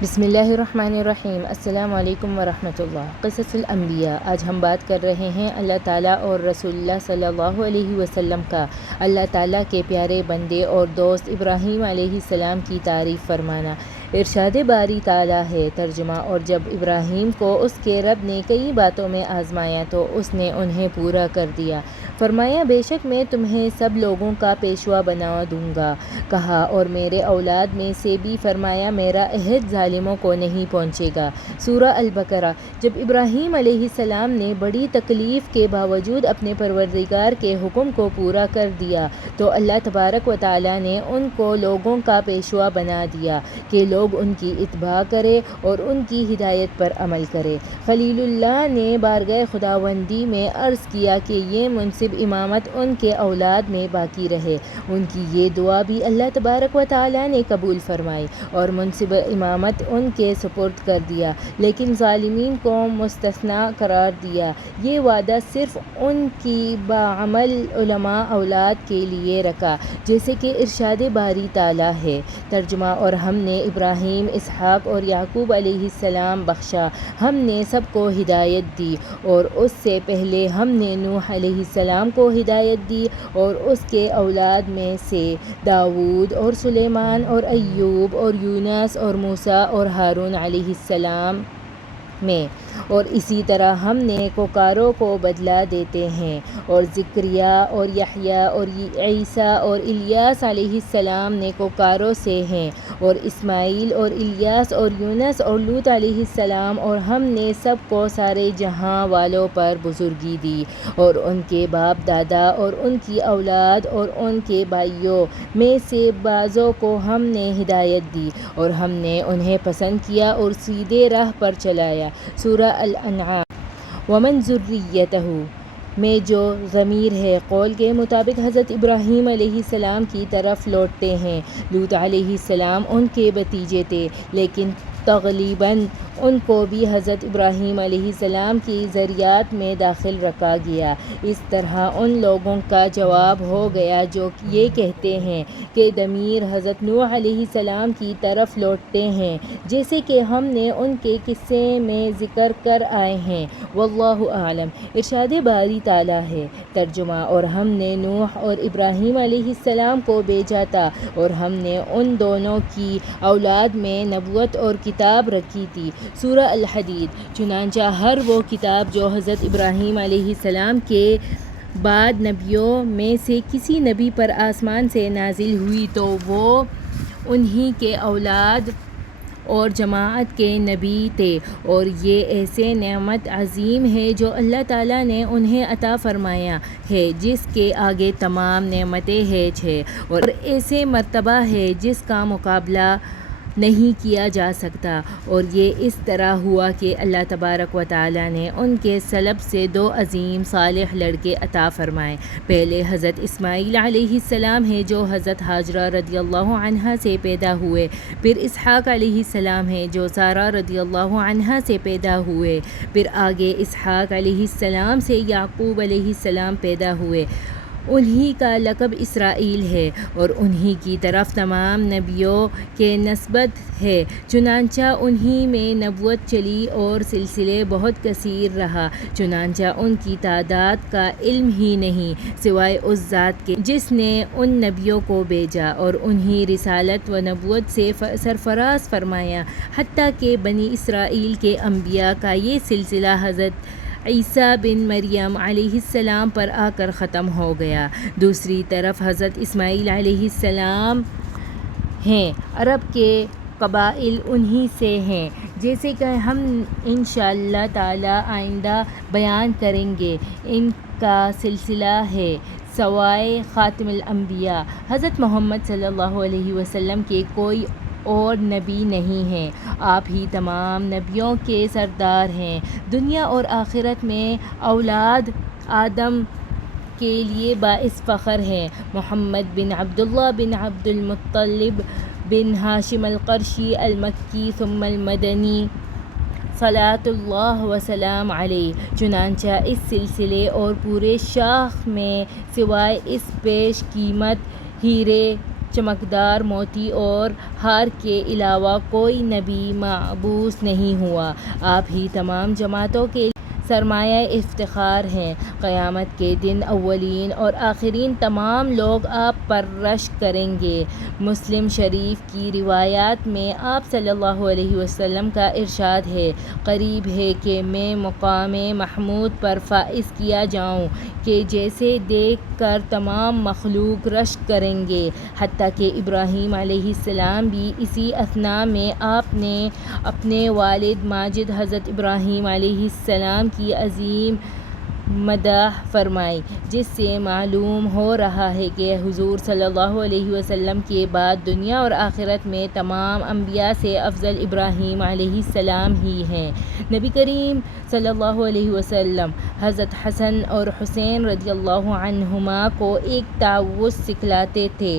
بسم اللہ الرحمن الرحیم۔ السلام علیکم ورحمۃ اللہ۔ قصص الانبیاء۔ آج ہم بات کر رہے ہیں اللہ تعالیٰ اور رسول اللہ صلی اللہ علیہ وسلم کا۔ اللہ تعالیٰ کے پیارے بندے اور دوست ابراہیم علیہ السلام کی تعریف فرمانا۔ ارشاد باری تعالیٰ ہے۔ ترجمہ: اور جب ابراہیم کو اس کے رب نے کئی باتوں میں آزمایا تو اس نے انہیں پورا کر دیا۔ فرمایا: بے شک میں تمہیں سب لوگوں کا پیشوا بنا دوں گا۔ کہا: اور میرے اولاد میں سے بھی؟ فرمایا: میرا عہد ظالموں کو نہیں پہنچے گا۔ سورہ البقرہ۔ جب ابراہیم علیہ السلام نے بڑی تکلیف کے باوجود اپنے پروردگار کے حکم کو پورا کر دیا تو اللہ تبارک و تعالیٰ نے ان کو لوگوں کا پیشوا بنا دیا کہ لوگ ان کی اتباع کریں اور ان کی ہدایت پر عمل کریں۔ خلیل اللہ نے بارگاہ خداوندی میں عرض کیا کہ یہ منصب امامت ان کے اولاد میں باقی رہے۔ ان کی یہ دعا بھی اللہ تبارک و تعالیٰ نے قبول فرمائی اور منصب امامت ان کے سپرد کر دیا، لیکن ظالمین کو مستثنیٰ قرار دیا۔ یہ وعدہ صرف ان کی باعمل علماء اولاد کے لیے رکھا، جیسے کہ ارشاد باری تعالیٰ ہے۔ ترجمہ: اور ہم نے ابراہیم، اسحاق اور یعقوب علیہ السلام بخشا، ہم نے سب کو ہدایت دی، اور اس سے پہلے ہم نے نوح علیہ السلام کو ہدایت دی اور اس کے اولاد میں سے داؤد اور سلیمان اور ایوب اور یونس اور موسیٰ اور ہارون علیہ السلام میں، اور اسی طرح ہم نیکوکاروں کو بدلہ دیتے ہیں۔ اور زکریا اور یحییٰ اور عیسیٰ اور الیاس علیہ السلام نیکوکاروں سے ہیں، اور اسماعیل اور الیاس اور یونس اور لوط علیہ السلام، اور ہم نے سب کو سارے جہاں والوں پر بزرگی دی، اور ان کے باپ دادا اور ان کی اولاد اور ان کے بھائیوں میں سے بعضوں کو ہم نے ہدایت دی، اور ہم نے انہیں پسند کیا اور سیدھے راہ پر چلایا۔ سورہ الانعام۔ ومن ذریتہ میں جو ضمیر ہے قول کے مطابق حضرت ابراہیم علیہ السلام کی طرف لوٹتے ہیں۔ لوط علیہ السلام ان کے بھتیجے تھے، لیکن تغلیباً ان کو بھی حضرت ابراہیم علیہ السلام کی ذریات میں داخل رکھا گیا۔ اس طرح ان لوگوں کا جواب ہو گیا جو یہ کہتے ہیں کہ ضمیر حضرت نوح علیہ السلام کی طرف لوٹتے ہیں، جیسے کہ ہم نے ان کے قصے میں ذکر کر آئے ہیں۔ واللہ اعلم۔ ارشاد باری تعالیٰ ہے۔ ترجمہ: اور ہم نے نوح اور ابراہیم علیہ السلام کو بھیجا تھا، اور ہم نے ان دونوں کی اولاد میں نبوت اور کتاب رکھی تھی۔ سورہ الحدید۔ چنانچہ ہر وہ کتاب جو حضرت ابراہیم علیہ السلام کے بعد نبیوں میں سے کسی نبی پر آسمان سے نازل ہوئی تو وہ انہی کے اولاد اور جماعت کے نبی تھے، اور یہ ایسے نعمت عظیم ہے جو اللہ تعالیٰ نے انہیں عطا فرمایا ہے، جس کے آگے تمام نعمتیں ہیچ ہیں، اور ایسے مرتبہ ہے جس کا مقابلہ نہیں کیا جا سکتا۔ اور یہ اس طرح ہوا کہ اللہ تبارک و تعالیٰ نے ان کے سلب سے دو عظیم صالح لڑکے عطا فرمائے۔ پہلے حضرت اسماعیل علیہ السلام ہیں جو حضرت ہاجرہ رضی اللہ عنہا سے پیدا ہوئے، پھر اسحاق علیہ السلام ہیں جو سارہ رضی اللہ عنہا سے پیدا ہوئے، پھر آگے اسحاق علیہ السلام سے یعقوب علیہ السلام پیدا ہوئے۔ انہی کا لقب اسرائیل ہے، اور انہی کی طرف تمام نبیوں کے نسبت ہے۔ چنانچہ انہی میں نبوت چلی اور سلسلے بہت کثیر رہا، چنانچہ ان کی تعداد کا علم ہی نہیں، سوائے اس ذات کے جس نے ان نبیوں کو بھیجا اور انہیں رسالت و نبوت سے سرفراز فرمایا، حتیٰ کہ بنی اسرائیل کے انبیاء کا یہ سلسلہ حضرت عیسیٰ بن مریم علیہ السلام پر آ کر ختم ہو گیا۔ دوسری طرف حضرت اسماعیل علیہ السلام ہیں۔ عرب کے قبائل انہی سے ہیں، جیسے کہ ہم انشاءاللہ تعالیٰ آئندہ بیان کریں گے۔ ان کا سلسلہ ہے سوائے خاتم الانبیاء حضرت محمد صلی اللہ علیہ وسلم کے کوئی اور نبی نہیں ہیں، آپ ہی تمام نبیوں کے سردار ہیں۔ دنیا اور آخرت میں اولاد آدم کے لیے باعث فخر ہیں۔ محمد بن عبداللہ بن عبد المطلب بن ہاشم القرشی المکی ثم المدنی صلاۃ اللہ وسلام علیہ۔ چنانچہ اس سلسلے اور پورے شاخ میں سوائے اس پیش قیمت ہیرے، چمکدار موتی اور ہار کے علاوہ کوئی نبی مبعوث نہیں ہوا۔ آپ ہی تمام جماعتوں کے سرمایہ افتخار ہیں۔ قیامت کے دن اولین اور آخرین تمام لوگ آپ پر رشک کریں گے۔ مسلم شریف کی روایات میں آپ صلی اللہ علیہ وسلم کا ارشاد ہے، قریب ہے کہ میں مقام محمود پر فائز کیا جاؤں کہ جسے دیکھ کر تمام مخلوق رشک کریں گے، حتیٰ کہ ابراہیم علیہ السلام بھی۔ اسی اثنا میں آپ نے اپنے والد ماجد حضرت ابراہیم علیہ السلام کی عظیم مدح فرمائی، جس سے معلوم ہو رہا ہے کہ حضور صلی اللہ علیہ وسلم کے بعد دنیا اور آخرت میں تمام انبیاء سے افضل ابراہیم علیہ السلام ہی ہیں۔ نبی کریم صلی اللہ علیہ وسلم حضرت حسن اور حسین رضی اللہ عنہما کو ایک تعوذ سکھلاتے تھے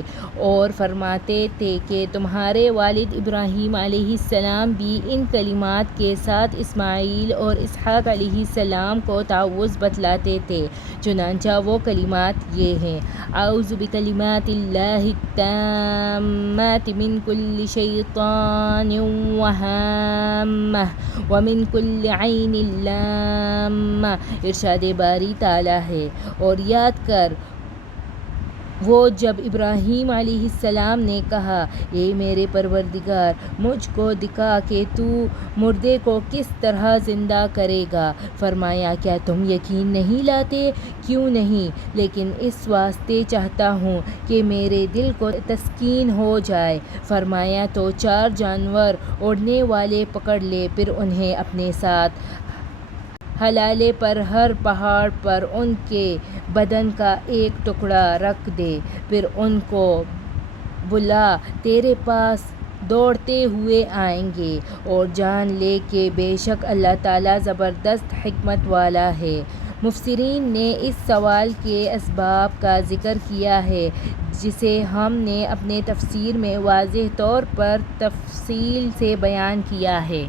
اور فرماتے تھے کہ تمہارے والد ابراہیم علیہ السلام بھی ان کلمات کے ساتھ اسماعیل اور اسحاق علیہ السلام کو تعوذ بتلاتے تھے۔ چنانچہ وہ کلمات یہ ہیں: اعوذ بکلمات اللہ التامات من کل شیطان وہامہ ومن کل عین لامہ۔ ارشاد باری تعالیٰ ہے، اور یاد کر وہ جب ابراہیم علیہ السلام نے کہا، اے میرے پروردگار، مجھ کو دکھا کہ تو مردے کو کس طرح زندہ کرے گا۔ فرمایا، کیا تم یقین نہیں لاتے؟ کیوں نہیں، لیکن اس واسطے چاہتا ہوں کہ میرے دل کو تسکین ہو جائے۔ فرمایا، تو 4 جانور اڑنے والے پکڑ لے، پھر انہیں اپنے ساتھ حلالے پر ہر پہاڑ پر ان کے بدن کا ایک ٹکڑا رکھ دے، پھر ان کو بلا، تیرے پاس دوڑتے ہوئے آئیں گے، اور جان لے کہ بے شک اللہ تعالیٰ زبردست حکمت والا ہے۔ مفسرین نے اس سوال کے اسباب کا ذکر کیا ہے، جسے ہم نے اپنے تفسیر میں واضح طور پر تفصیل سے بیان کیا ہے۔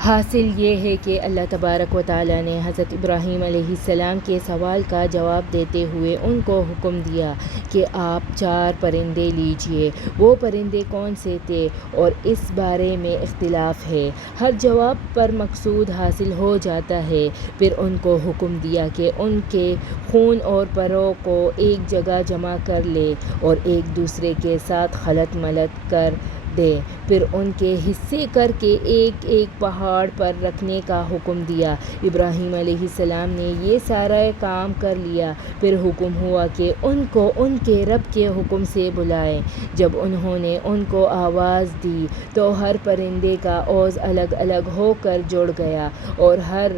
حاصل یہ ہے کہ اللہ تبارک و تعالیٰ نے حضرت ابراہیم علیہ السلام کے سوال کا جواب دیتے ہوئے ان کو حکم دیا کہ آپ 4 پرندے لیجئے۔ وہ پرندے کون سے تھے اور اس بارے میں اختلاف ہے۔ ہر جواب پر مقصود حاصل ہو جاتا ہے۔ پھر ان کو حکم دیا کہ ان کے خون اور پروں کو ایک جگہ جمع کر لے اور ایک دوسرے کے ساتھ خلط ملط کر دے، پھر ان کے حصے کر کے ایک ایک پہاڑ پر رکھنے کا حکم دیا۔ ابراہیم علیہ السلام نے یہ سارا کام کر لیا۔ پھر حکم ہوا کہ ان کو ان کے رب کے حکم سے بلائیں۔ جب انہوں نے ان کو آواز دی تو ہر پرندے کا عوض الگ الگ ہو کر جڑ گیا اور ہر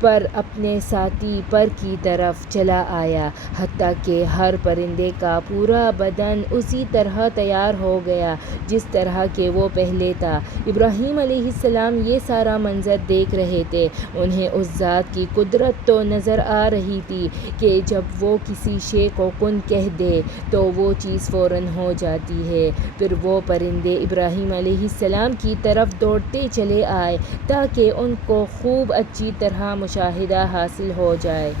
پر اپنے ساتھی پر کی طرف چلا آیا، حتیٰ کہ ہر پرندے کا پورا بدن اسی طرح تیار ہو گیا جس طرح کہ وہ پہلے تھا۔ ابراہیم علیہ السلام یہ سارا منظر دیکھ رہے تھے۔ انہیں اس ذات کی قدرت تو نظر آ رہی تھی کہ جب وہ کسی شے کو کن کہہ دے تو وہ چیز فوراً ہو جاتی ہے۔ پھر وہ پرندے ابراہیم علیہ السلام کی طرف دوڑتے چلے آئے تاکہ ان کو خوب اچھی طرح مشاہدہ حاصل ہو جائے۔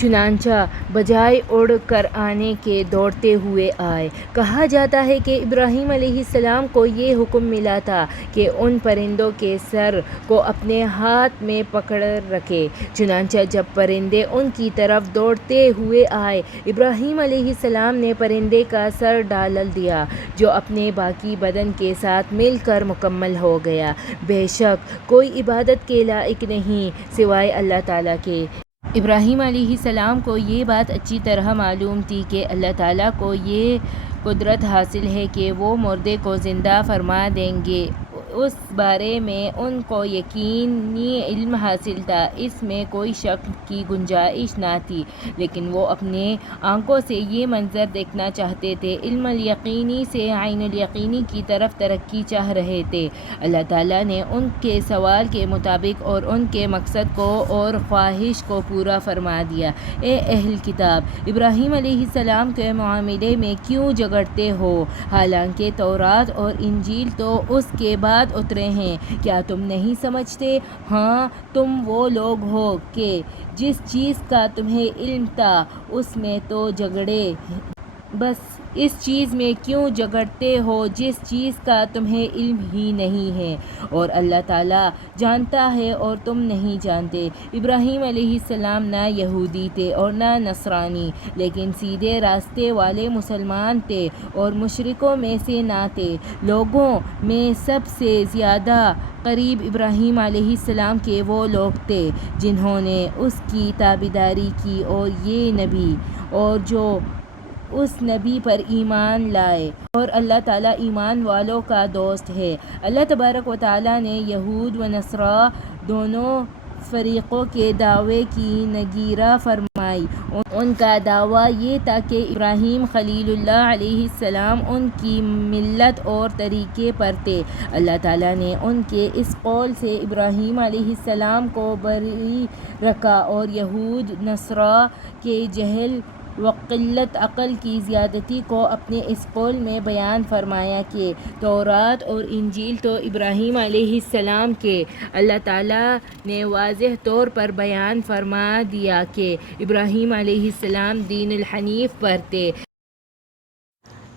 چنانچہ بجائے اڑ کر آنے کے دوڑتے ہوئے آئے۔ کہا جاتا ہے کہ ابراہیم علیہ السلام کو یہ حکم ملا تھا کہ ان پرندوں کے سر کو اپنے ہاتھ میں پکڑ رکھے۔ چنانچہ جب پرندے ان کی طرف دوڑتے ہوئے آئے، ابراہیم علیہ السلام نے پرندے کا سر ڈال دیا، جو اپنے باقی بدن کے ساتھ مل کر مکمل ہو گیا۔ بے شک کوئی عبادت کے لائق نہیں سوائے اللہ تعالیٰ کے۔ ابراہیم علیہ السلام کو یہ بات اچھی طرح معلوم تھی کہ اللہ تعالیٰ کو یہ قدرت حاصل ہے کہ وہ مردے کو زندہ فرما دیں گے۔ اس بارے میں ان کو یقینی علم حاصل تھا، اس میں کوئی شک کی گنجائش نہ تھی، لیکن وہ اپنے آنکھوں سے یہ منظر دیکھنا چاہتے تھے۔ علم الیقینی سے عین الیقینی کی طرف ترقی چاہ رہے تھے۔ اللہ تعالیٰ نے ان کے سوال کے مطابق اور ان کے مقصد کو اور خواہش کو پورا فرما دیا۔ اے اہل کتاب، ابراہیم علیہ السلام کے معاملے میں کیوں جھگڑتے ہو، حالانکہ تورات اور انجیل تو اس کے بعد تورات اترے ہیں، کیا تم نہیں سمجھتے؟ ہاں، تم وہ لوگ ہو کہ جس چیز کا تمہیں علم تھا اس میں تو جھگڑے، بس اس چیز میں کیوں جھگڑتے ہو جس چیز کا تمہیں علم ہی نہیں ہے، اور اللہ تعالیٰ جانتا ہے اور تم نہیں جانتے۔ ابراہیم علیہ السلام نہ یہودی تھے اور نہ نصرانی، لیکن سیدھے راستے والے مسلمان تھے اور مشرکوں میں سے نہ تھے۔ لوگوں میں سب سے زیادہ قریب ابراہیم علیہ السلام کے وہ لوگ تھے جنہوں نے اس کی تابعداری کی، اور یہ نبی اور جو اس نبی پر ایمان لائے، اور اللہ تعالیٰ ایمان والوں کا دوست ہے۔ اللہ تبارک و تعالیٰ نے یہود و نصارہ دونوں فریقوں کے دعوے کی نگراں فرمائی۔ ان کا دعویٰ یہ تھا کہ ابراہیم خلیل اللہ علیہ السلام ان کی ملت اور طریقے پر تھے۔ اللہ تعالیٰ نے ان کے اس قول سے ابراہیم علیہ السلام کو بری رکھا اور یہود نصارہ کے جہل و قلت عقل کی زیادتی کو اپنے اس قول میں بیان فرمایا کہ تورات اور انجیل تو ابراہیم علیہ السلام کے۔ اللہ تعالیٰ نے واضح طور پر بیان فرما دیا کہ ابراہیم علیہ السلام دین الحنیف پر تھے۔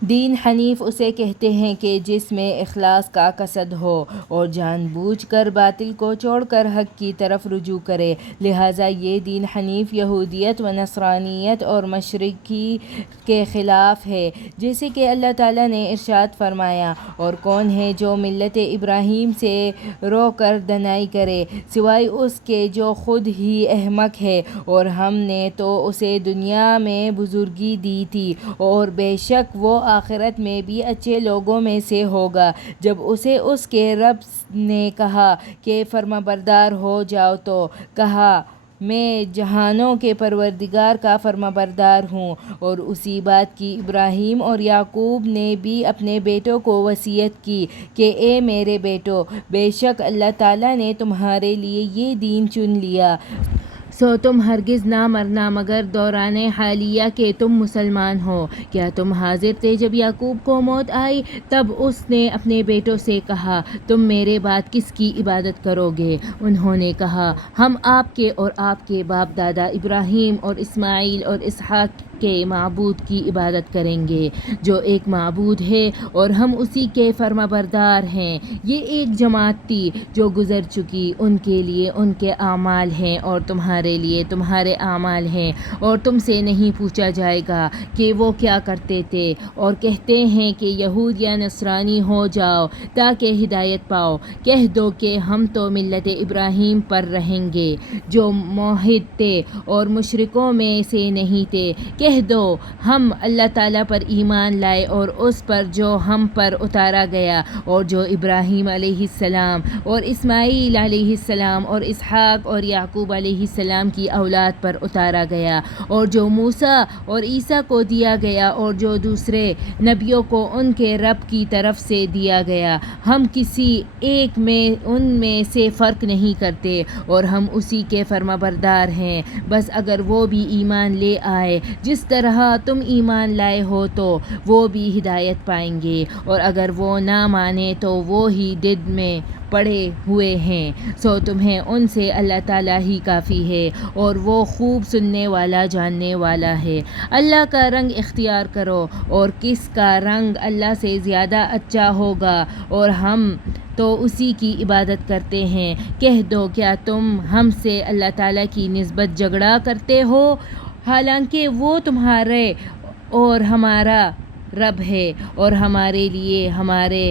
دین حنیف اسے کہتے ہیں کہ جس میں اخلاص کا قصد ہو اور جان بوجھ کر باطل کو چھوڑ کر حق کی طرف رجوع کرے۔ لہٰذا یہ دین حنیف یہودیت و نصرانیت اور مشرکی کے خلاف ہے، جیسے کہ اللہ تعالیٰ نے ارشاد فرمایا، اور کون ہے جو ملت ابراہیم سے رو کر دنائی کرے سوائے اس کے جو خود ہی احمق ہے، اور ہم نے تو اسے دنیا میں بزرگی دی تھی، اور بے شک وہ آخرت میں بھی اچھے لوگوں میں سے ہوگا۔ جب اسے اس کے رب نے کہا کہ فرمانبردار ہو جاؤ تو کہا، میں جہانوں کے پروردگار کا فرمانبردار ہوں۔ اور اسی بات کی ابراہیم اور یعقوب نے بھی اپنے بیٹوں کو وصیت کی کہ اے میرے بیٹو، بے شک اللہ تعالیٰ نے تمہارے لیے یہ دین چن لیا، سو تم ہرگز نہ مرنا مگر دوران حالیہ کہ تم مسلمان ہو۔ کیا تم حاضر تھے جب یعقوب کو موت آئی؟ تب اس نے اپنے بیٹوں سے کہا، تم میرے بعد کس کی عبادت کرو گے؟ انہوں نے کہا، ہم آپ کے اور آپ کے باپ دادا ابراہیم اور اسماعیل اور اسحاق کے معبود کی عبادت کریں گے، جو ایک معبود ہے اور ہم اسی کے فرمانبردار ہیں۔ یہ ایک جماعت تھی جو گزر چکی، ان کے لیے ان کے اعمال ہیں اور تمہارے لیے تمہارے اعمال ہیں، اور تم سے نہیں پوچھا جائے گا کہ وہ کیا کرتے تھے۔ اور کہتے ہیں کہ یہود یا نصرانی ہو جاؤ تاکہ ہدایت پاؤ۔ کہہ دو کہ ہم تو ملت ابراہیم پر رہیں گے، جو موحد تھے اور مشرکوں میں سے نہیں تھے۔ کہہ دو ہم اللہ تعالیٰ پر ایمان لائے اور اس پر جو ہم پر اتارا گیا اور جو ابراہیم علیہ السلام اور اسماعیل علیہ السلام اور اسحاق اور یعقوب علیہ السلام کی اولاد پر اتارا گیا، اور جو موسیٰ اور عیسیٰ کو دیا گیا اور جو دوسرے نبیوں کو ان کے رب کی طرف سے دیا گیا۔ ہم کسی ایک میں ان میں سے فرق نہیں کرتے، اور ہم اسی کے فرمانبردار ہیں، بس اگر وہ بھی ایمان لے آئے جس طرح تم ایمان لائے ہو تو وہ بھی ہدایت پائیں گے، اور اگر وہ نہ مانے تو وہ ہی ضد میں پڑے ہوئے ہیں۔ سو تمہیں ان سے اللہ تعالیٰ ہی کافی ہے، اور وہ خوب سننے والا جاننے والا ہے۔ اللہ کا رنگ اختیار کرو، اور کس کا رنگ اللہ سے زیادہ اچھا ہوگا، اور ہم تو اسی کی عبادت کرتے ہیں۔ کہہ دو کیا تم ہم سے اللہ تعالیٰ کی نسبت جھگڑا کرتے ہو، حالانکہ وہ تمہارے اور ہمارا رب ہے، اور ہمارے لیے ہمارے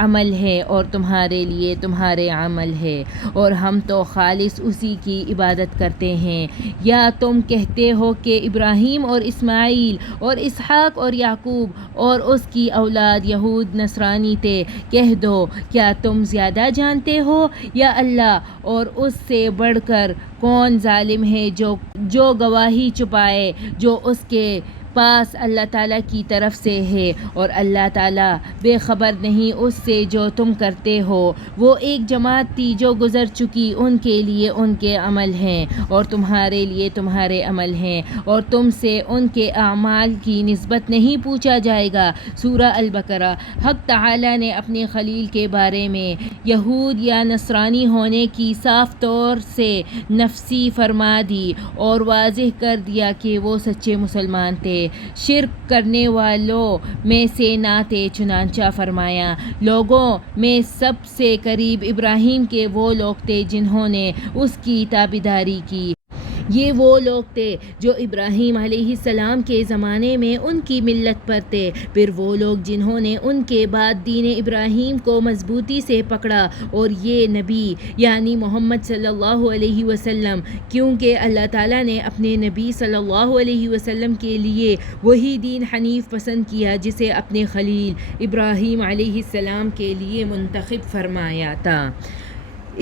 عمل ہے اور تمہارے لیے تمہارے عمل ہے، اور ہم تو خالص اسی کی عبادت کرتے ہیں۔ یا تم کہتے ہو کہ ابراہیم اور اسماعیل اور اسحاق اور یعقوب اور اس کی اولاد یہود نصرانی تھے۔ کہہ دو کیا تم زیادہ جانتے ہو یا اللہ، اور اس سے بڑھ کر کون ظالم ہے جو گواہی چھپائے جو اس کے پاس اللہ تعالیٰ کی طرف سے ہے اور اللہ تعالیٰ بے خبر نہیں اس سے جو تم کرتے ہو۔ وہ ایک جماعت تھی جو گزر چکی، ان کے لیے ان کے عمل ہیں اور تمہارے لیے تمہارے عمل ہیں، اور تم سے ان کے اعمال کی نسبت نہیں پوچھا جائے گا۔ سورہ البقرہ۔ حق تعالیٰ نے اپنے خلیل کے بارے میں یہود یا نصرانی ہونے کی صاف طور سے نفی فرما دی اور واضح کر دیا کہ وہ سچے مسلمان تھے، شرک کرنے والوں میں سے نہ تھے۔ چنانچہ فرمایا، لوگوں میں سب سے قریب ابراہیم کے وہ لوگ تھے جنہوں نے اس کی تابعداری کی۔ یہ وہ لوگ تھے جو ابراہیم علیہ السلام کے زمانے میں ان کی ملت پر تھے، پھر وہ لوگ جنہوں نے ان کے بعد دین ابراہیم کو مضبوطی سے پکڑا، اور یہ نبی یعنی محمد صلی اللہ علیہ وسلم، کیونکہ اللہ تعالیٰ نے اپنے نبی صلی اللہ علیہ وسلم کے لیے وہی دین حنیف پسند کیا جسے اپنے خلیل ابراہیم علیہ السلام کے لیے منتخب فرمایا تھا۔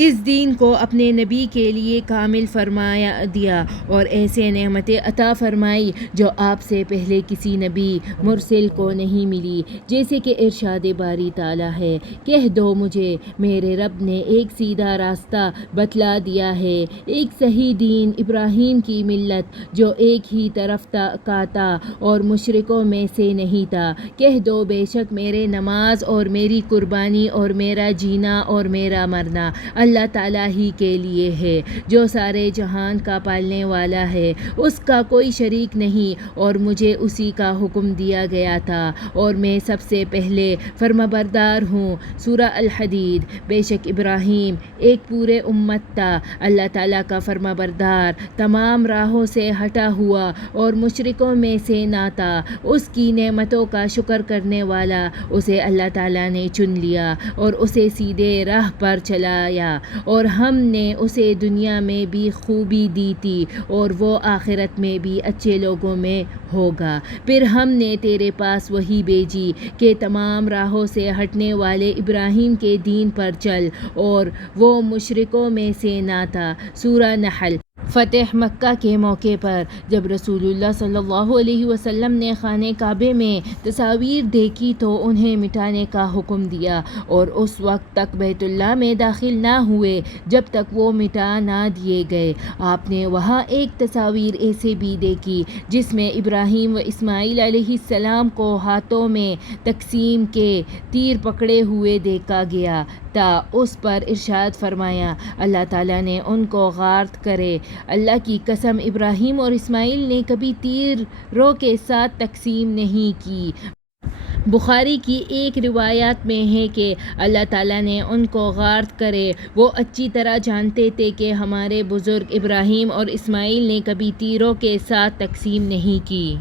اس دین کو اپنے نبی کے لیے کامل فرما دیا اور ایسے نعمتیں عطا فرمائی جو آپ سے پہلے کسی نبی مرسل کو نہیں ملی، جیسے کہ ارشاد باری تعالیٰ ہے، کہہ دو مجھے میرے رب نے ایک سیدھا راستہ بتلا دیا ہے، ایک صحیح دین ابراہیم کی ملت جو ایک ہی طرف کا تھا اور مشرکوں میں سے نہیں تھا۔ کہہ دو بے شک میرے نماز اور میری قربانی اور میرا جینا اور میرا مرنا اللہ تعالیٰ ہی کے لیے ہے، جو سارے جہان کا پالنے والا ہے، اس کا کوئی شریک نہیں، اور مجھے اسی کا حکم دیا گیا تھا اور میں سب سے پہلے فرمانبردار ہوں۔ سورہ الحدید۔ بے شک ابراہیم ایک پورے امت تھا، اللہ تعالیٰ کا فرمانبردار، تمام راہوں سے ہٹا ہوا اور مشرکوں میں سے نہ تھا، اس کی نعمتوں کا شکر کرنے والا۔ اسے اللہ تعالیٰ نے چن لیا اور اسے سیدھے راہ پر چلایا، اور ہم نے اسے دنیا میں بھی خوبی دی تھی اور وہ آخرت میں بھی اچھے لوگوں میں ہوگا۔ پھر ہم نے تیرے پاس وحی بھیجی کہ تمام راہوں سے ہٹنے والے ابراہیم کے دین پر چل، اور وہ مشرکوں میں سے نہ تھا۔ سورہ نحل۔ فتح مکہ کے موقع پر جب رسول اللہ صلی اللہ علیہ وسلم نے خانہ کعبہ میں تصاویر دیکھی تو انہیں مٹانے کا حکم دیا، اور اس وقت تک بیت اللہ میں داخل نہ ہوئے جب تک وہ مٹا نہ دیے گئے۔ آپ نے وہاں ایک تصویر ایسے بھی دیکھی جس میں ابراہیم و اسماعیل علیہ السلام کو ہاتھوں میں تقسیم کے تیر پکڑے ہوئے دیکھا گیا تھا۔ اس پر ارشاد فرمایا، اللہ تعالیٰ نے ان کو غارت کرے، اللہ کی قسم ابراہیم اور اسماعیل نے کبھی تیروں کے ساتھ تقسیم نہیں کی۔ بخاری کی ایک روایت میں ہے کہ اللہ تعالیٰ نے ان کو غارت کرے، وہ اچھی طرح جانتے تھے کہ ہمارے بزرگ ابراہیم اور اسماعیل نے کبھی تیروں کے ساتھ تقسیم نہیں کی۔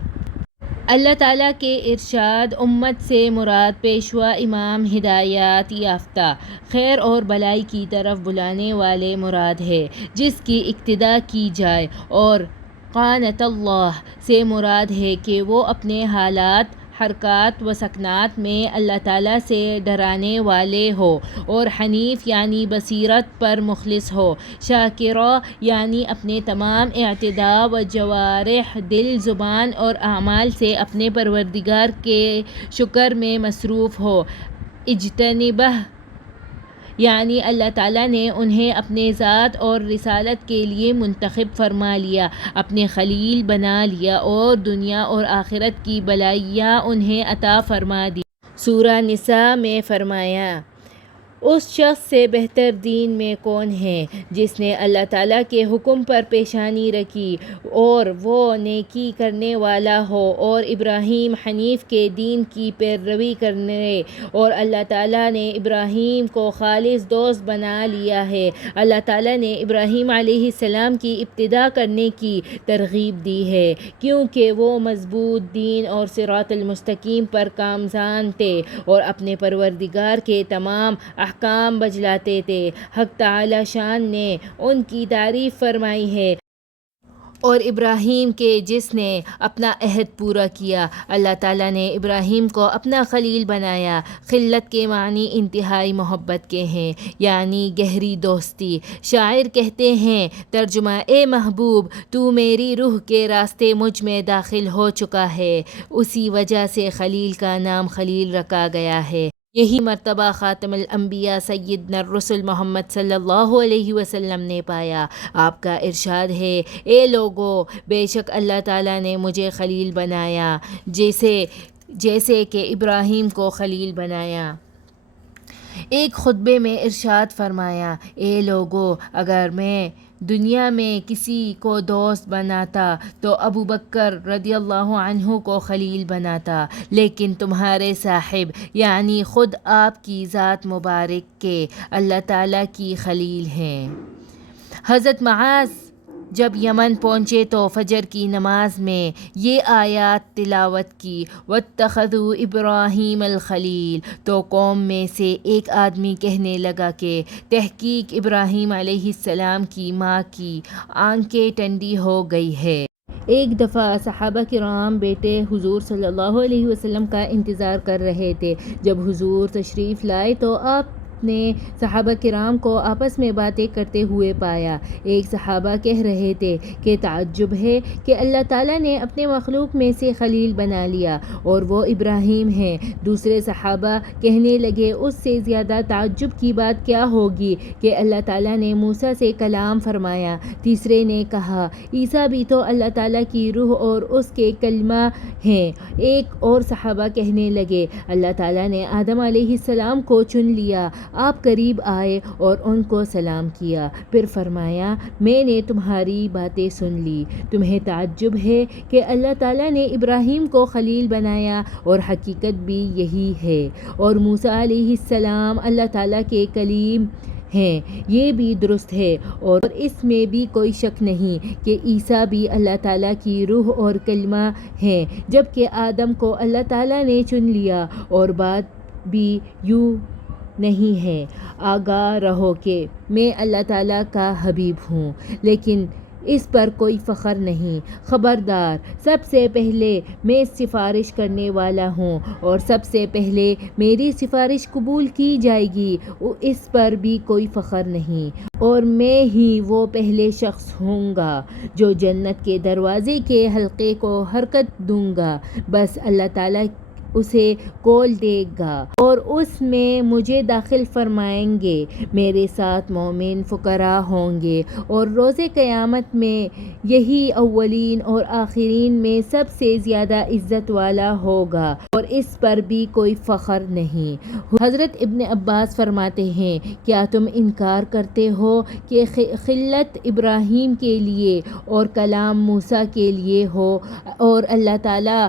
اللہ تعالیٰ کے ارشاد، امت سے مراد پیشوا امام ہدایات یافتہ خیر اور بھلائی کی طرف بلانے والے مراد ہے جس کی اقتداء کی جائے، اور قانت اللہ سے مراد ہے کہ وہ اپنے حالات، حرکات و سکنات میں اللہ تعالیٰ سے ڈرانے والے ہو، اور حنیف یعنی بصیرت پر مخلص ہو، شاکرہ یعنی اپنے تمام اعتداء و جوارح، دل، زبان اور اعمال سے اپنے پروردگار کے شکر میں مصروف ہو، اجتنبہ یعنی اللہ تعالیٰ نے انہیں اپنے ذات اور رسالت کے لیے منتخب فرما لیا، اپنے خلیل بنا لیا، اور دنیا اور آخرت کی بھلائیاں انہیں عطا فرما دی۔ سورہ نساء میں فرمایا، اس شخص سے بہتر دین میں کون ہے جس نے اللہ تعالیٰ کے حکم پر پیشانی رکھی اور وہ نیکی کرنے والا ہو اور ابراہیم حنیف کے دین کی پیروی کرنے، اور اللہ تعالیٰ نے ابراہیم کو خالص دوست بنا لیا ہے۔ اللہ تعالیٰ نے ابراہیم علیہ السلام کی ابتدا کرنے کی ترغیب دی ہے کیونکہ وہ مضبوط دین اور صراط المستقیم پر گامزن تھے اور اپنے پروردگار کے تمام احکام بجلاتے تھے۔ حق تعالی شان نے ان کی تعریف فرمائی ہے، اور ابراہیم کے جس نے اپنا عہد پورا کیا۔ اللہ تعالیٰ نے ابراہیم کو اپنا خلیل بنایا۔ خلت کے معنی انتہائی محبت کے ہیں، یعنی گہری دوستی۔ شاعر کہتے ہیں ترجمہ: اے محبوب، تو میری روح کے راستے مجھ میں داخل ہو چکا ہے، اسی وجہ سے خلیل کا نام خلیل رکھا گیا ہے۔ یہی مرتبہ خاتم الانبیاء سیدنا الرسل محمد صلی اللہ علیہ وسلم نے پایا۔ آپ کا ارشاد ہے: اے لوگو، بے شک اللہ تعالیٰ نے مجھے خلیل بنایا، جیسے کہ ابراہیم کو خلیل بنایا۔ ایک خطبے میں ارشاد فرمایا: اے لوگو، اگر میں دنیا میں کسی کو دوست بناتا تو ابو بکر رضی اللہ عنہ کو خلیل بناتا، لیکن تمہارے صاحب یعنی خود آپ کی ذات مبارک کے اللہ تعالیٰ کی خلیل ہیں۔ حضرت معاذ جب یمن پہنچے تو فجر کی نماز میں یہ آیات تلاوت کی: وَاتَّخَذُوا إِبْرَاهِيمَ الْخَلِيلَ، تو قوم میں سے ایک آدمی کہنے لگا کہ تحقیق ابراہیم علیہ السلام کی ماں کی آنکھیں ٹھنڈی ہو گئی ہے۔ ایک دفعہ صحابہ کرام بیٹے حضور صلی اللہ علیہ وسلم کا انتظار کر رہے تھے۔ جب حضور تشریف لائے تو آپ نے صحابہ کرام کو آپس میں باتیں کرتے ہوئے پایا۔ ایک صحابہ کہہ رہے تھے کہ تعجب ہے کہ اللہ تعالیٰ نے اپنے مخلوق میں سے خلیل بنا لیا اور وہ ابراہیم ہیں۔ دوسرے صحابہ کہنے لگے اس سے زیادہ تعجب کی بات کیا ہوگی کہ اللہ تعالیٰ نے موسیٰ سے کلام فرمایا۔ تیسرے نے کہا عیسیٰ بھی تو اللہ تعالیٰ کی روح اور اس کے کلمہ ہیں۔ ایک اور صحابہ کہنے لگے اللہ تعالیٰ نے آدم علیہ السلام کو چن لیا۔ آپ قریب آئے اور ان کو سلام کیا، پھر فرمایا میں نے تمہاری باتیں سن لی۔ تمہیں تعجب ہے کہ اللہ تعالیٰ نے ابراہیم کو خلیل بنایا اور حقیقت بھی یہی ہے، اور موسیٰ علیہ السلام اللہ تعالیٰ کے کلیم ہیں، یہ بھی درست ہے، اور اس میں بھی کوئی شک نہیں کہ عیسیٰ بھی اللہ تعالیٰ کی روح اور کلمہ ہیں، جبکہ آدم کو اللہ تعالیٰ نے چن لیا، اور بات بھی یوں نہیں ہے۔ آگاہ رہو کہ میں اللہ تعالیٰ کا حبیب ہوں، لیکن اس پر کوئی فخر نہیں۔ خبردار، سب سے پہلے میں سفارش کرنے والا ہوں اور سب سے پہلے میری سفارش قبول کی جائے گی، اس پر بھی کوئی فخر نہیں، اور میں ہی وہ پہلے شخص ہوں گا جو جنت کے دروازے کے حلقے کو حرکت دوں گا، بس اللہ تعالیٰ اسے کھول دے گا اور اس میں مجھے داخل فرمائیں گے۔ میرے ساتھ مومن فقراء ہوں گے، اور روز قیامت میں یہی اولین اور آخرین میں سب سے زیادہ عزت والا ہوگا، اور اس پر بھی کوئی فخر نہیں۔ حضرت ابن عباس فرماتے ہیں کیا تم انکار کرتے ہو کہ خلت ابراہیم کے لیے اور کلام موسیٰ کے لیے ہو، اور اللہ تعالیٰ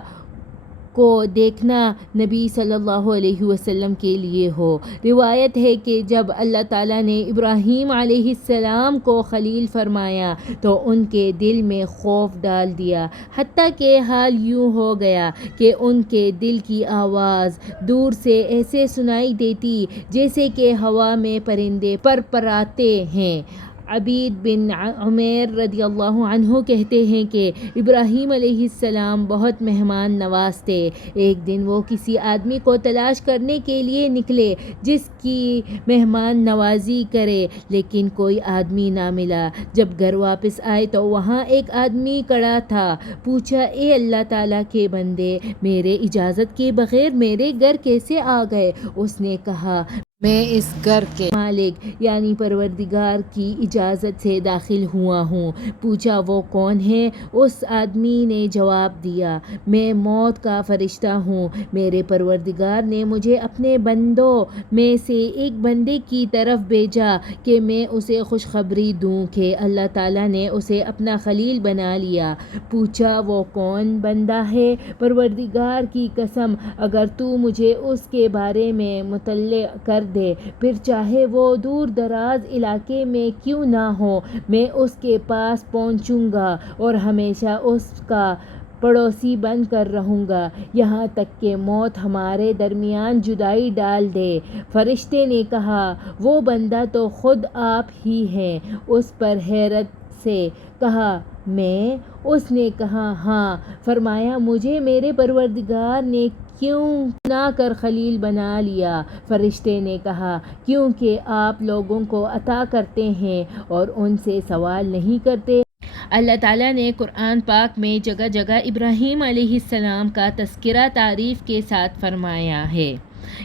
کو دیکھنا نبی صلی اللہ علیہ وسلم کے لیے ہو؟ روایت ہے کہ جب اللہ تعالیٰ نے ابراہیم علیہ السلام کو خلیل فرمایا تو ان کے دل میں خوف ڈال دیا، حتیٰ کہ حال یوں ہو گیا کہ ان کے دل کی آواز دور سے ایسے سنائی دیتی جیسے کہ ہوا میں پرندے پرپراتے ہیں۔ عبید بن عمیر رضی اللہ عنہ کہتے ہیں کہ ابراہیم علیہ السلام بہت مہمان نواز تھے۔ ایک دن وہ کسی آدمی کو تلاش کرنے کے لیے نکلے جس کی مہمان نوازی کرے، لیکن کوئی آدمی نہ ملا۔ جب گھر واپس آئے تو وہاں ایک آدمی کھڑا تھا۔ پوچھا اے اللہ تعالیٰ کے بندے، میرے اجازت کے بغیر میرے گھر کیسے آ گئے؟ اس نے کہا میں اس گھر کے مالک یعنی پروردگار کی اجازت سے داخل ہوا ہوں۔ پوچھا وہ کون ہے؟ اس آدمی نے جواب دیا میں موت کا فرشتہ ہوں، میرے پروردگار نے مجھے اپنے بندوں میں سے ایک بندے کی طرف بھیجا کہ میں اسے خوشخبری دوں کہ اللہ تعالیٰ نے اسے اپنا خلیل بنا لیا۔ پوچھا وہ کون بندہ ہے؟ پروردگار کی قسم اگر تو مجھے اس کے بارے میں مطلع کر دے، پھر چاہے وہ دور دراز علاقے میں کیوں نہ ہو، میں اس کے پاس پہنچوں گا اور ہمیشہ اس کا پڑوسی بن کر رہوں گا، یہاں تک کہ موت ہمارے درمیان جدائی ڈال دے۔ فرشتے نے کہا وہ بندہ تو خود آپ ہی ہیں۔ اس پر حیرت سے کہا میں؟ اس نے کہا ہاں۔ فرمایا مجھے میرے پروردگار نے کیوں نہ کر خلیل بنا لیا؟ فرشتے نے کہا کیونکہ آپ لوگوں کو عطا کرتے ہیں اور ان سے سوال نہیں کرتے۔ اللہ تعالیٰ نے قرآن پاک میں جگہ جگہ ابراہیم علیہ السلام کا تذکرہ تعریف کے ساتھ فرمایا ہے۔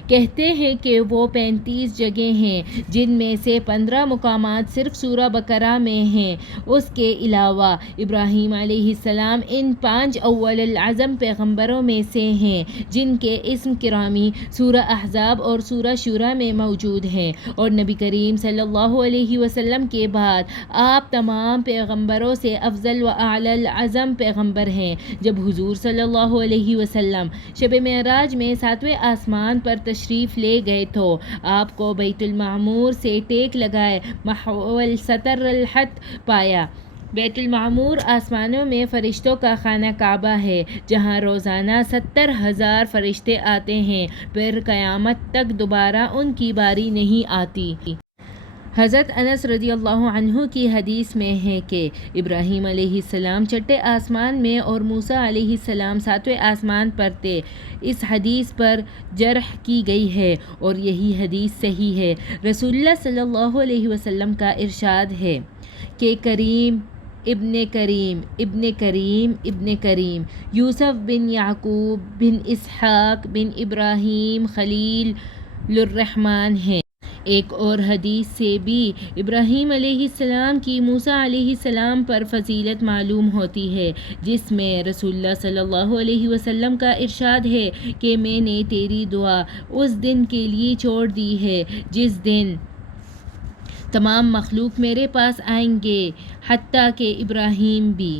کہتے ہیں کہ وہ 35 جگہیں ہیں جن میں سے 15 مقامات صرف سورہ بقرہ میں ہیں۔ اس کے علاوہ ابراہیم علیہ السلام ان 5 اول العزم پیغمبروں میں سے ہیں جن کے اسم گرامی سورہ احزاب اور سورہ شورى میں موجود ہیں، اور نبی کریم صلی اللہ علیہ وسلم کے بعد آپ تمام پیغمبروں سے افضل و اعلی العزم پیغمبر ہیں۔ جب حضور صلی اللہ علیہ وسلم شب معراج میں 7ویں آسمان پر تشریف لے گئے تو آپ کو بیت المعمور سے ٹیک لگائے محول سطر الحط پایا۔ بیت المعمور آسمانوں میں فرشتوں کا خانہ کعبہ ہے جہاں روزانہ 70,000 فرشتے آتے ہیں، پھر قیامت تک دوبارہ ان کی باری نہیں آتی۔ حضرت انس رضی اللہ عنہ کی حدیث میں ہے کہ ابراہیم علیہ السلام چھٹے آسمان میں اور موسیٰ علیہ السلام 7ویں آسمان پر تھے۔ اس حدیث پر جرح کی گئی ہے اور یہی حدیث صحیح ہے۔ رسول اللہ صلی اللہ علیہ وسلم کا ارشاد ہے کہ کریم ابن کریم ابن کریم ابن کریم یوسف بن یعقوب بن اسحاق بن ابراہیم خلیل الرحمن ہیں۔ ایک اور حدیث سے بھی ابراہیم علیہ السلام کی موسیٰ علیہ السلام پر فضیلت معلوم ہوتی ہے، جس میں رسول اللہ صلی اللہ علیہ وسلم کا ارشاد ہے کہ میں نے تیری دعا اس دن کے لیے چھوڑ دی ہے جس دن تمام مخلوق میرے پاس آئیں گے حتیٰ کہ ابراہیم بھی،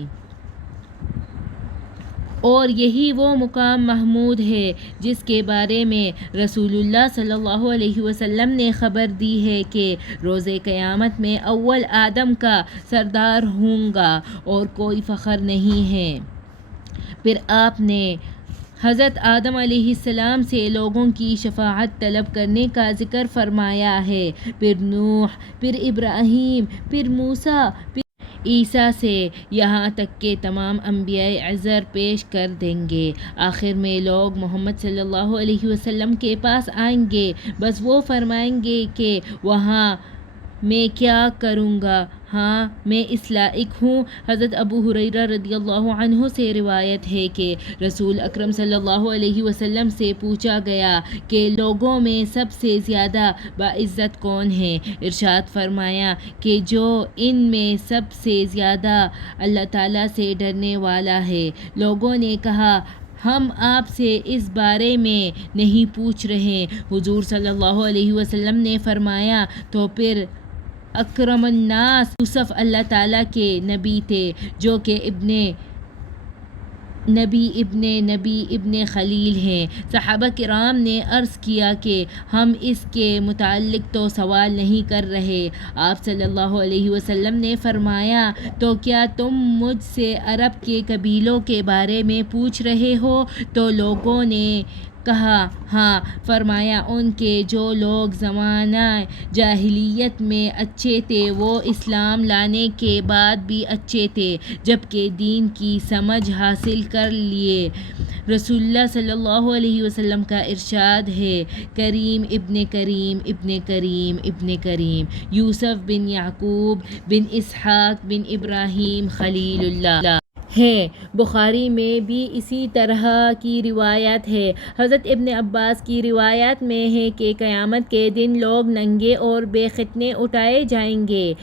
اور یہی وہ مقام محمود ہے جس کے بارے میں رسول اللہ صلی اللہ علیہ وسلم نے خبر دی ہے کہ روز قیامت میں اول آدم کا سردار ہوں گا اور کوئی فخر نہیں ہے۔ پھر آپ نے حضرت آدم علیہ السلام سے لوگوں کی شفاعت طلب کرنے کا ذکر فرمایا ہے، پھر نوح، پھر ابراہیم، پھر موسیٰ، پھر عیسیٰ سے، یہاں تک کہ تمام انبیاء عذر پیش کر دیں گے۔ آخر میں لوگ محمد صلی اللہ علیہ وسلم کے پاس آئیں گے، بس وہ فرمائیں گے کہ وہاں میں کیا کروں گا، ہاں میں اس لائق ہوں۔ حضرت ابو ہریرہ رضی اللہ عنہ سے روایت ہے کہ رسول اکرم صلی اللہ علیہ وسلم سے پوچھا گیا کہ لوگوں میں سب سے زیادہ باعزت کون ہے؟ ارشاد فرمایا کہ جو ان میں سب سے زیادہ اللہ تعالیٰ سے ڈرنے والا ہے۔ لوگوں نے کہا ہم آپ سے اس بارے میں نہیں پوچھ رہے۔ حضور صلی اللہ علیہ وسلم نے فرمایا تو پھر اکرم الناس یوسف اللہ تعالیٰ کے نبی تھے جو کہ ابن نبی ابن خلیل ہیں۔ صحابہ کرام نے عرض کیا کہ ہم اس کے متعلق تو سوال نہیں کر رہے۔ آپ صلی اللہ علیہ وسلم نے فرمایا تو کیا تم مجھ سے عرب کے قبیلوں کے بارے میں پوچھ رہے ہو؟ تو لوگوں نے کہا ہاں۔ فرمایا ان کے جو لوگ زمانہ جاہلیت میں اچھے تھے وہ اسلام لانے کے بعد بھی اچھے تھے جبکہ دین کی سمجھ حاصل کر لیے۔ رسول اللہ صلی اللہ علیہ وسلم کا ارشاد ہے کریم ابن کریم ابن کریم ابن کریم یوسف بن یعقوب بن اسحاق بن ابراہیم خلیل اللہ ہے۔ بخاری میں بھی اسی طرح کی روایت ہے۔ حضرت ابن عباس کی روایت میں ہے کہ قیامت کے دن لوگ ننگے اور بے ختنے اٹھائے جائیں گے۔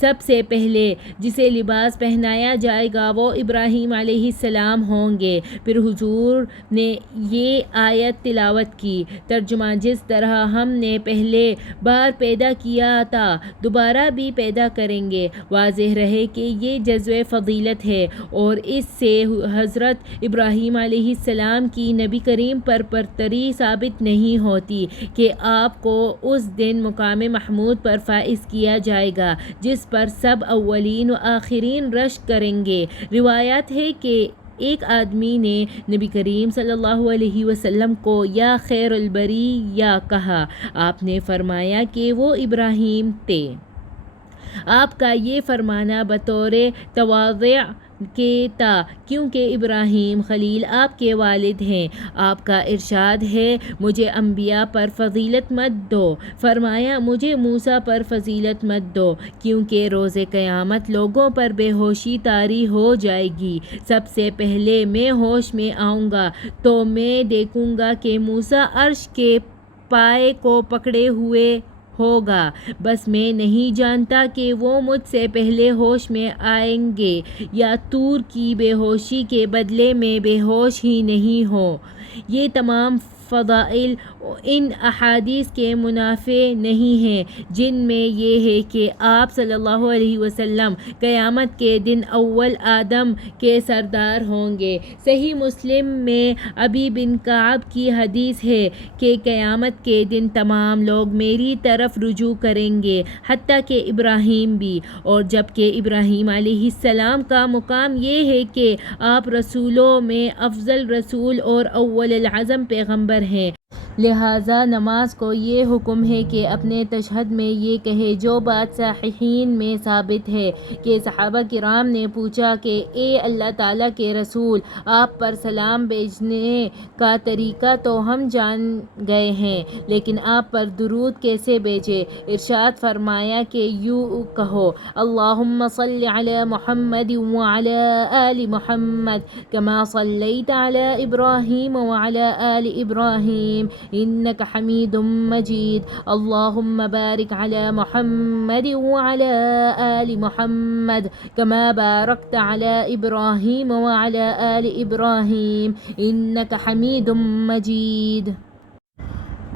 سب سے پہلے جسے لباس پہنایا جائے گا وہ ابراہیم علیہ السلام ہوں گے۔ پھر حضور نے یہ آیت تلاوت کی، ترجمہ جس طرح ہم نے پہلے بار پیدا کیا تھا دوبارہ بھی پیدا کریں گے۔ واضح رہے کہ یہ جزوِ فضیلت ہے اور اس سے حضرت ابراہیم علیہ السلام کی نبی کریم پر برتری ثابت نہیں ہوتی کہ آپ کو اس دن مقام محمود پر فائز کیا جائے گا جس پر سب اولین و آخرین رشک کریں گے۔ روایت ہے کہ ایک آدمی نے نبی کریم صلی اللہ علیہ وسلم کو یا خیر البریہ کہا۔ آپ نے فرمایا کہ وہ ابراہیم تھے۔ آپ کا یہ فرمانا بطور تواضع کے تھا کیونکہ ابراہیم خلیل آپ کے والد ہیں۔ آپ کا ارشاد ہے مجھے انبیاء پر فضیلت مت دو، فرمایا مجھے موسیٰ پر فضیلت مت دو کیونکہ روز قیامت لوگوں پر بے ہوشی طاری ہو جائے گی۔ سب سے پہلے میں ہوش میں آؤں گا تو میں دیکھوں گا کہ موسیٰ عرش کے پائے کو پکڑے ہوئے ہوگا، بس میں نہیں جانتا کہ وہ مجھ سے پہلے ہوش میں آئیں گے یا طور کی بے ہوشی کے بدلے میں بے ہوش ہی نہیں ہوں۔ یہ تمام فضائل ان احادیث کے منافی نہیں ہیں جن میں یہ ہے کہ آپ صلی اللہ علیہ وسلم قیامت کے دن اول آدم کے سردار ہوں گے۔ صحیح مسلم میں ابی بن کعب کی حدیث ہے کہ قیامت کے دن تمام لوگ میری طرف رجوع کریں گے حتیٰ کہ ابراہیم بھی، اور جبکہ ابراہیم علیہ السلام کا مقام یہ ہے کہ آپ رسولوں میں افضل رسول اور اول العزم پیغمبر ہیں، لہٰذا نماز کو یہ حکم ہے کہ اپنے تشہد میں یہ کہے جو بات صحیحین میں ثابت ہے کہ صحابہ کرام نے پوچھا کہ اے اللہ تعالیٰ کے رسول، آپ پر سلام بھیجنے کا طریقہ تو ہم جان گئے ہیں لیکن آپ پر درود کیسے بھیجیں؟ ارشاد فرمایا کہ یوں کہو اللہم صل علی محمد وعلی آل محمد کما صلیت علی ابراہیم وعلی آل ابراہیم انک حمید مجید اللہم بارک علی محمد وعلی آل محمد کما بارکت علی ابراہیم وعلی آل ابراہیم انک حمید مجید۔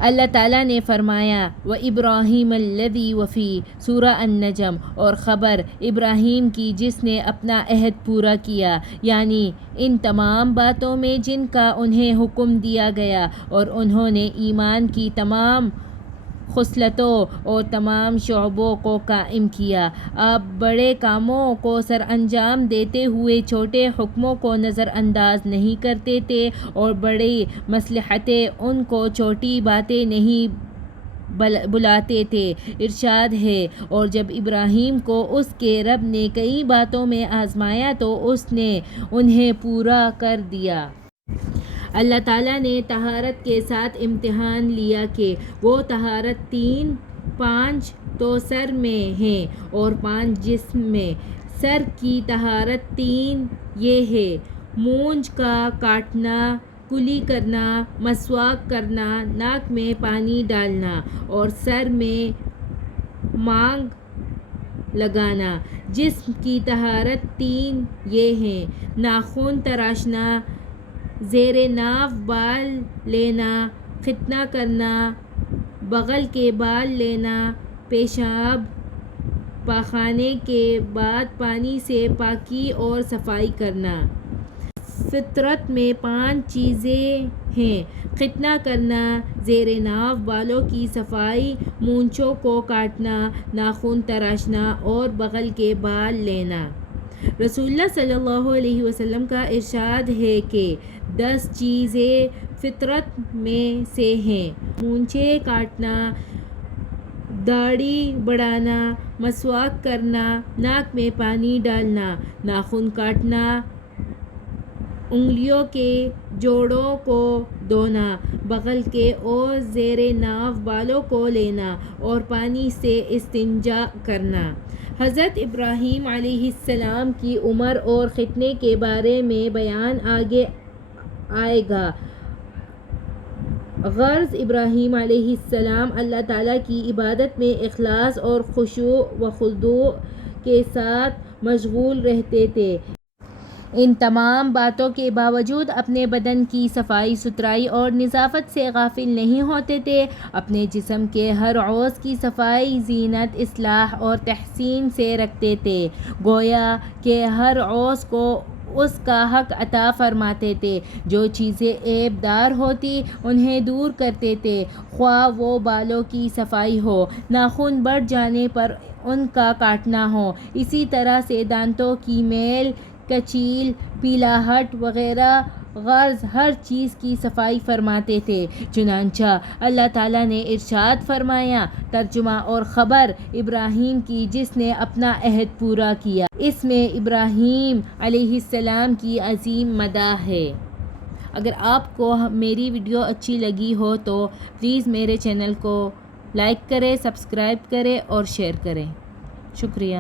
اللہ تعالیٰ نے فرمایا وَإِبْرَاهِيمَ الَّذِي وَفِي سورہ النجم، اور خبر ابراہیم کی جس نے اپنا عہد پورا کیا، یعنی ان تمام باتوں میں جن کا انہیں حکم دیا گیا اور انہوں نے ایمان کی تمام خصلتوں اور تمام شعبوں کو قائم کیا۔ آپ بڑے کاموں کو سر انجام دیتے ہوئے چھوٹے حکموں کو نظر انداز نہیں کرتے تھے اور بڑی مصلحتیں ان کو چھوٹی باتیں نہیں بلاتے تھے۔ ارشاد ہے اور جب ابراہیم کو اس کے رب نے کئی باتوں میں آزمایا تو اس نے انہیں پورا کر دیا۔ اللہ تعالیٰ نے طہارت کے ساتھ امتحان لیا کہ وہ طہارت 5 تو سر میں ہیں اور 5 جسم میں۔ سر کی طہارت 3 یہ ہے: مونچھ کا کاٹنا، کلی کرنا، مسواک کرنا، ناک میں پانی ڈالنا اور سر میں مانگ لگانا۔ جسم کی طہارت 3 یہ ہیں: ناخن تراشنا، زیر ناف بال لینا، ختنہ کرنا، بغل کے بال لینا، پیشاب پاخانے کے بعد پانی سے پاکی اور صفائی کرنا۔ فطرت میں 5 چیزیں ہیں: ختنہ کرنا، زیر ناف بالوں کی صفائی، مونچھوں کو کاٹنا، ناخن تراشنا اور بغل کے بال لینا۔ رسول اللہ صلی اللہ علیہ وسلم کا ارشاد ہے کہ 10 چیزیں فطرت میں سے ہیں: مونچھیں کاٹنا، داڑھی بڑھانا، مسواک کرنا، ناک میں پانی ڈالنا، ناخن کاٹنا، انگلیوں کے جوڑوں کو دھونا، بغل کے اور زیر ناف بالوں کو لینا اور پانی سے استنجا کرنا۔ حضرت ابراہیم علیہ السلام کی عمر اور ختنے کے بارے میں بیان آگے آئے گا۔ غرض ابراہیم علیہ السلام اللہ تعالیٰ کی عبادت میں اخلاص اور خشوع و خضوع کے ساتھ مشغول رہتے تھے۔ ان تمام باتوں کے باوجود اپنے بدن کی صفائی ستھرائی اور نظافت سے غافل نہیں ہوتے تھے۔ اپنے جسم کے ہر عضو کی صفائی، زینت، اصلاح اور تحسین سے رکھتے تھے، گویا کہ ہر عضو کو اس کا حق عطا فرماتے تھے۔ جو چیزیں عیب دار ہوتی انہیں دور کرتے تھے، خواہ وہ بالوں کی صفائی ہو، ناخن بڑھ جانے پر ان کا کاٹنا ہو، اسی طرح سے دانتوں کی میل، کچیل، پیلاہٹ وغیرہ غرض ہر چیز کی صفائی فرماتے تھے۔ چنانچہ اللہ تعالیٰ نے ارشاد فرمایا، ترجمہ اور خبر ابراہیم کی جس نے اپنا عہد پورا کیا۔ اس میں ابراہیم علیہ السلام کی عظیم مدح ہے۔ اگر آپ کو میری ویڈیو اچھی لگی ہو تو پلیز میرے چینل کو لائک کریں، سبسکرائب کریں اور شیئر کریں۔ شکریہ۔